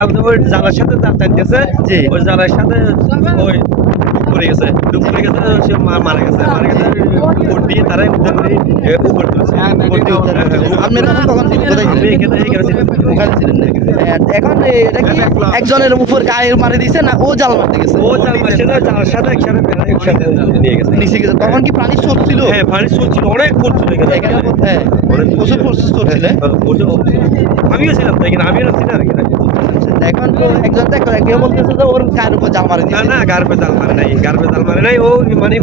ওই জালার সাথে জাল টানতেছে জি। ওই জালার সাথে ওই পড়ে গেছে পড়ে গেছে সে মারা গেছে মারা গেছে উপর দিয়ে তারাই উদ্ধার করে উপর তুলছে। উপর দিয়ে উদ্ধার করছে। আপনি তখন কোথায় ছিলেন? এখানে এখানে ছিলাম। ওখানে ছিলেন এখন এটা কি একজনের উপর গায়ে মারে দিছে না ও জাল মারতে গেছে? ও জাল মারছে না জালার সাথে একসাথে একসাথে নিয়ে গেছে। নিচে গেছে। তখন কি প্রাণী স্রোত ছিল? হ্যাঁ পানি চলছিল অনেক এখানে এখানে হ্যাঁ প্রচুর প্রচুর স্রোত ছিল। হ্যাঁ, প্রচুর। আমিও ছিলাম তো এখানে আমিও ছিলাম এখানে এখন তো একজন দেখ কেউ বলতেছে যে ওর গায়ের উপর জাল মারে না না গার্পে জাল মারে নাই গার্পে জাল মারে নাই। ও মানে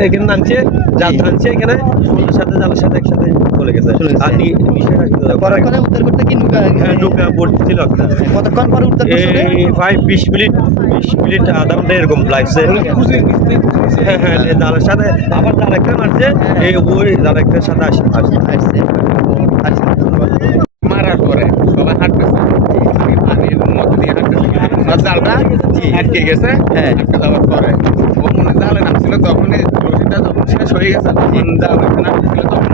এখানে নামছে জাল টানছে এখানে সমুদ্রের সাথে জালের সাথে একসাথে চলে গেছে। আর নি- পরক্ষণে উদ্ধার করতে কি নৌকা নৌকা পড়ছিল একটা কতক্ষণ পরে উদ্ধার করছে এই ফাইভ বিশ মিনিট বিশ মিনিট আধা ঘণ্টা এরকম লাগছে। হ্যাঁ হ্যাঁ জালের সাথে আবার জাল একটা মারছে এই ওই জাল একটার সাথে আসে আসে আসছে। আচ্ছা আর জালটা আটকে গেছে হ্যাঁ। আটকে যাওয়ার পরে ও মনে জালে নামছিল তখনই রশিটা যখন শেষ হয়ে গেছে জাল তখন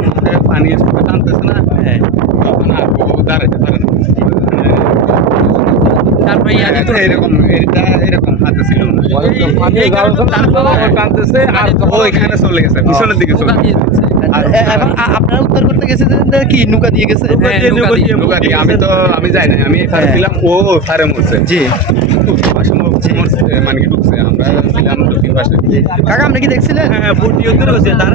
পানি স্রোতে টানতেছে না হ্যাঁ তখন আর ও দাঁড়াতে পারে না তারপরে ইয়া দিত হ্যাঁ, এরকম এটা এরকম হাতে ছিল ও টানতেছে আর ও এখানে চলে গেছে পিছনের দিকে চলে গেছে। আর এ- এখন আপনারা উদ্ধার করতে গেছে কি নৌকা দিয়ে গেছে? হ্যাঁ, নৌকা দিয়ে, আমি তো আমি যাই না আমি হ্যাঁ। ছিলাম ও ফারে মরছে। জি। মানে ঢুকছে আমরা ছিলাম দক্ষিণ পাশে। কাকা আপনি কি দেখছিলেন? হ্যাঁ হয়েছে তার